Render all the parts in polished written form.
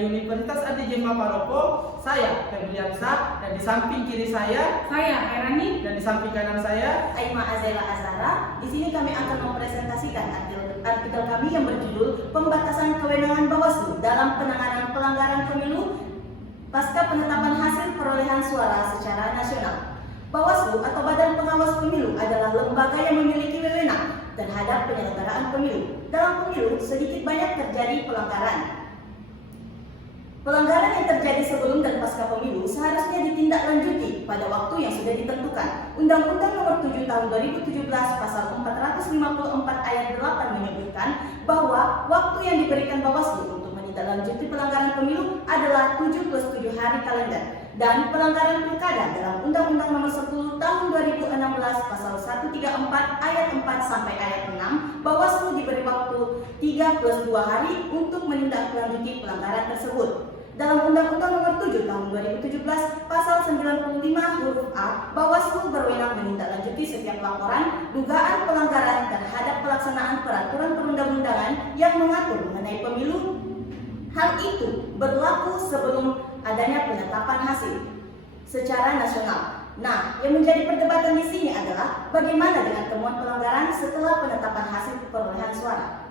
dari Universitas Adijema Palopo, saya Febriansa, dan di samping kiri saya Hairani, dan di samping kanan saya Aima Azela Azara. Di sini kami akan mempresentasikan artikel kami yang berjudul Pembatasan Kewenangan Bawaslu dalam Penanganan Pelanggaran Pemilu pasca penetapan hasil perolehan suara secara nasional. Bawaslu atau Badan Pengawas Pemilu adalah lembaga yang memiliki wewenang terhadap penyelenggaraan pemilu. Dalam pemilu sedikit banyak terjadi pelanggaran. Pelanggaran yang terjadi sebelum dan pasca pemilu seharusnya ditindaklanjuti pada waktu yang sudah ditentukan. Undang-Undang Nomor 7 Tahun 2017 Pasal 454 Ayat 8 menyebutkan bahwa waktu yang diberikan Bawaslu untuk menindaklanjuti pelanggaran pemilu adalah 7+7 hari kalender. Dan pelanggaran pilkada dalam Undang-Undang Nomor 10 Tahun 2016 Pasal 134 Ayat 4 sampai Ayat 6, Bawaslu diberi waktu 3+2 hari untuk menindaklanjuti pelanggaran tersebut. Dalam Undang-Undang Nomor 7 Tahun 2017 Pasal 95 huruf A, Bawaslu berwenang menindaklanjuti setiap laporan dugaan pelanggaran terhadap pelaksanaan peraturan perundang-undangan yang mengatur mengenai pemilu. Hal itu berlaku sebelum adanya penetapan hasil secara nasional. Nah, yang menjadi perdebatan di sini adalah bagaimana dengan temuan pelanggaran setelah penetapan hasil perolehan suara.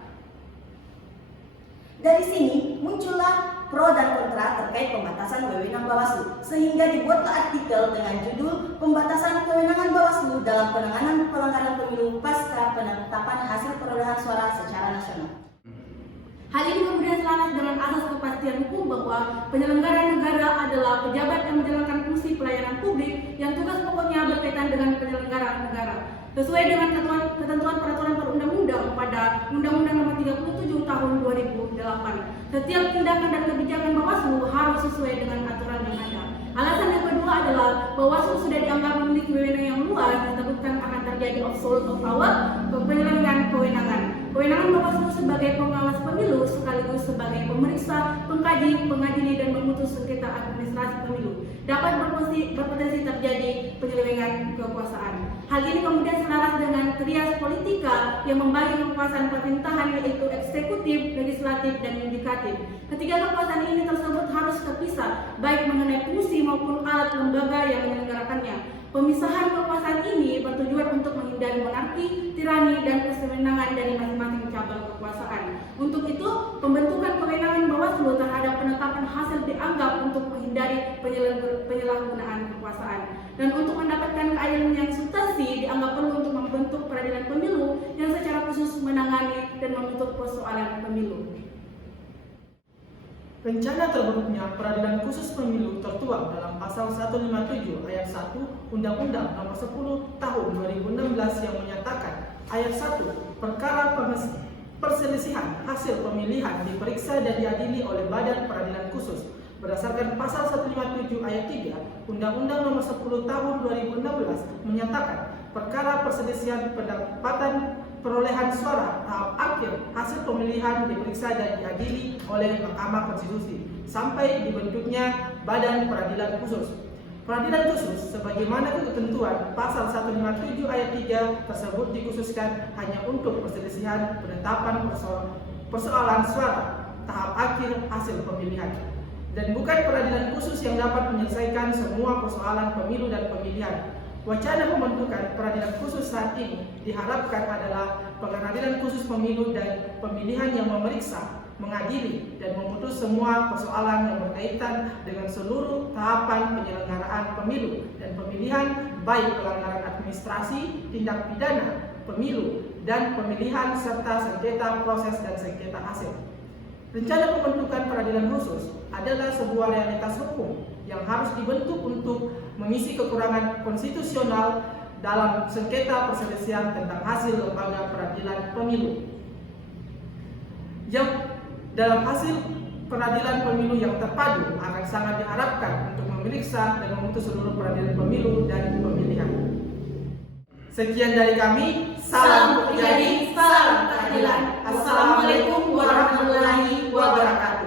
Dari sini muncullah pro dan kontra terkait pembatasan wewenang Bawaslu, sehingga dibuatlah artikel dengan judul Pembatasan Kewenangan Bawaslu dalam Penanganan Pelanggaran Pemilu pasca penetapan hasil perolehan suara secara nasional. hal ini kemudian selaras dengan asas kepastian hukum bahwa penyelenggara negara adalah pejabat yang menjalankan fungsi pelayanan publik yang tugas pokoknya berkaitan dengan penyelenggaraan negara. Sesuai dengan ketentuan peraturan perundang-undang pada Undang-Undang Nomor 37 Tahun 2008, setiap tindakan dan kebijakan Bawaslu harus sesuai dengan aturan yang ada. Alasan yang kedua adalah Bawaslu sudah dianggap memiliki wewenang yang luas, disebutkan akan terjadi absolute of power, penyelenggaraan kewenangan. Kewenangan Bawaslu sebagai pengawas pemilu sekaligus sebagai pemeriksa, pengkaji, pengadili, dan memutus sengketa administrasi pemilu dapat berpotensi terjadi penyelewengan kekuasaan. Hal ini kemudian selaras dengan trias politika yang membagi kekuasaan pemerintahan yaitu eksekutif, legislatif, dan yudikatif. Ketiga kekuasaan ini tersebut harus terpisah baik mengenai fungsi maupun alat lembaga yang menyelenggarakannya. Pemisahan kekuasaan ini bertujuan untuk menghindari monarki, tirani, dan kesewenangan dari masing-masing cabang kekuasaan. Untuk itu, pembentukan kewenangan Bawaslu terhadap penetapan hasil dianggap untuk menghindari penyalahgunaan kekuasaan. Dan untuk mendapatkan keadilan yang substansi, dianggap perlu untuk membentuk peradilan pemilu yang secara khusus menangani dan menuntut persoalan pemilu. rencana terbentuknya Peradilan Khusus Pemilu tertuang dalam Pasal 157 Ayat 1 Undang-Undang Nomor 10 Tahun 2016 yang menyatakan Ayat 1, perkara perselisihan hasil pemilihan diperiksa dan diadili oleh Badan Peradilan Khusus berdasarkan Pasal 157 Ayat 3 Undang-Undang Nomor 10 Tahun 2016 menyatakan perkara perselisihan pendapatan perolehan suara tahap akhir hasil pemilihan diperiksa dan diadili oleh Mahkamah Konstitusi sampai dibentuknya Badan Peradilan Khusus. Peradilan khusus sebagaimana ketentuan Pasal 157 Ayat 3 tersebut dikhususkan hanya untuk perselisihan penetapan persoalan suara tahap akhir hasil pemilihan dan bukan peradilan khusus yang dapat menyelesaikan semua persoalan pemilu dan pemilihan. Wacana pembentukan peradilan khusus saat ini diharapkan adalah Pengadilan Khusus Pemilu dan Pemilihan yang memeriksa, mengadili, dan memutus semua persoalan yang berkaitan dengan seluruh tahapan penyelenggaraan pemilu dan pemilihan, baik pelanggaran administrasi, tindak pidana, pemilu, dan pemilihan serta sengketa proses dan sengketa hasil. Rencana pembentukan peradilan khusus adalah sebuah realitas hukum yang harus dibentuk untuk mengisi kekurangan konstitusional dalam sengketa perselisihan tentang hasil lembaga peradilan pemilu. Yang dalam hasil peradilan pemilu yang terpadu akan sangat diharapkan untuk memeriksa dan memutus seluruh peradilan pemilu dan pemilihan. Sekian dari kami, salam jadi salam keadilan. Assalamualaikum warahmatullahi wabarakatuh.